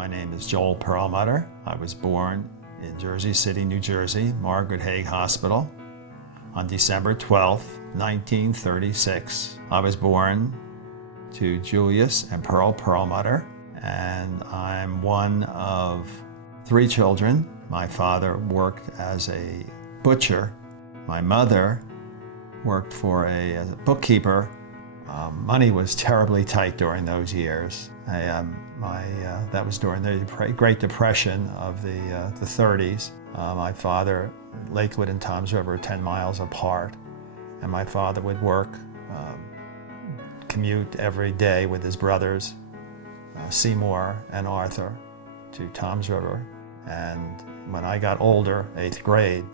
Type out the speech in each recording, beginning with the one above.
My name is Joel Perlmutter. I was born in Jersey City, New Jersey, Margaret Haig Hospital, on December 12, 1936. I was born to Julius and Pearl Perlmutter, and I'm one of 3 children. My father worked as a butcher. My mother worked as a bookkeeper. Money was terribly tight during those years. That was during the Great Depression of the 30s. My father, Lakewood and Toms River, 10 miles apart, and my father would work, commute every day with his brothers, Seymour and Arthur, to Toms River. And when I got older, 8th grade,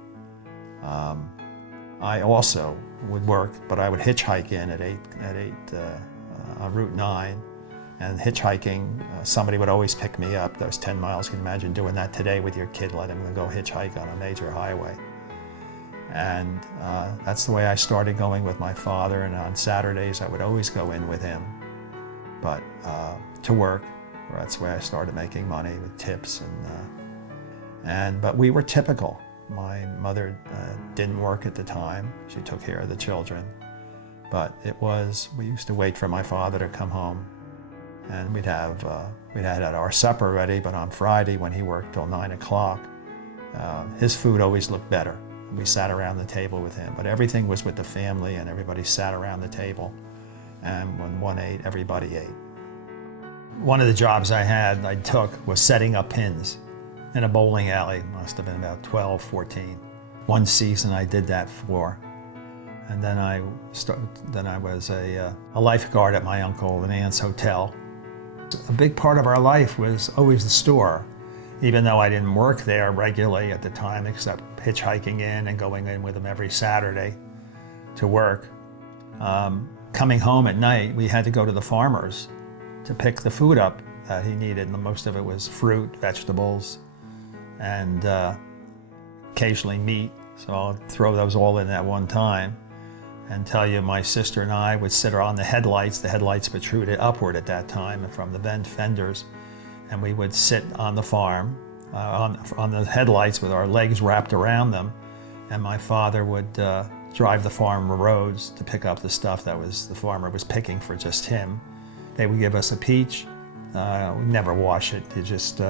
I also would work, but I would hitchhike in on Route 9. And hitchhiking, somebody would always pick me up. Those 10 miles, you can imagine doing that today with your kid, letting them go hitchhike on a major highway. And that's the way I started going with my father, and on Saturdays I would always go in with him, but to work. That's the way I started making money, with tips. But we were typical. My mother didn't work at the time. She took care of the children. But we used to wait for my father to come home, and we'd had our supper ready, but on Friday when he worked till 9 o'clock, his food always looked better. We sat around the table with him, but everything was with the family, and everybody sat around the table, and when one ate, everybody ate. One of the jobs I took was setting up pins in a bowling alley. Must have been about 12, 14. One season I did that for. And then I was a lifeguard at my uncle and aunt's hotel. A big part of our life was always the store, even though I didn't work there regularly at the time, except hitchhiking in and going in with him every Saturday to work. Coming home at night, we had to go to the farmers to pick the food up that he needed, and most of it was fruit, vegetables, and occasionally meat. So I'll throw those all in at one time and tell you, my sister and I would sit on the headlights. The headlights protruded upward at that time from the fenders, and we would sit on the farm on the headlights with our legs wrapped around them, and my father would drive the farm roads to pick up the stuff that the farmer was picking for just him. They would give us a peach. We'd never wash it. You just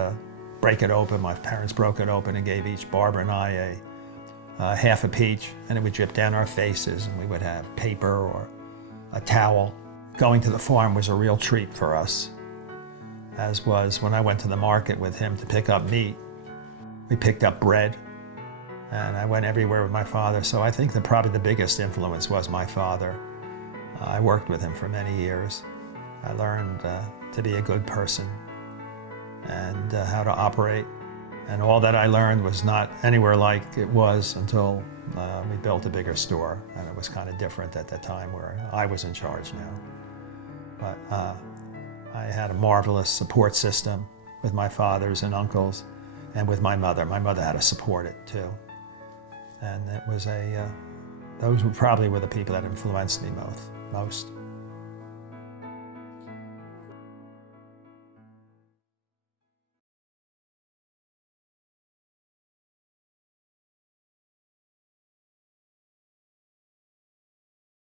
break it open. My parents broke it open and gave each Barbara and I half a peach, and it would drip down our faces, and we would have paper or a towel. Going to the farm was a real treat for us, as was when I went to the market with him to pick up meat. We picked up bread, and I went everywhere with my father. So I think that probably the biggest influence was my father. I worked with him for many years. I learned to be a good person and how to operate. And all that I learned was not anywhere like it was until we built a bigger store. And it was kind of different at that time, where I was in charge now. But I had a marvelous support system with my fathers and uncles, and with my mother. My mother had to support it too. And it was those were probably the people that influenced me most.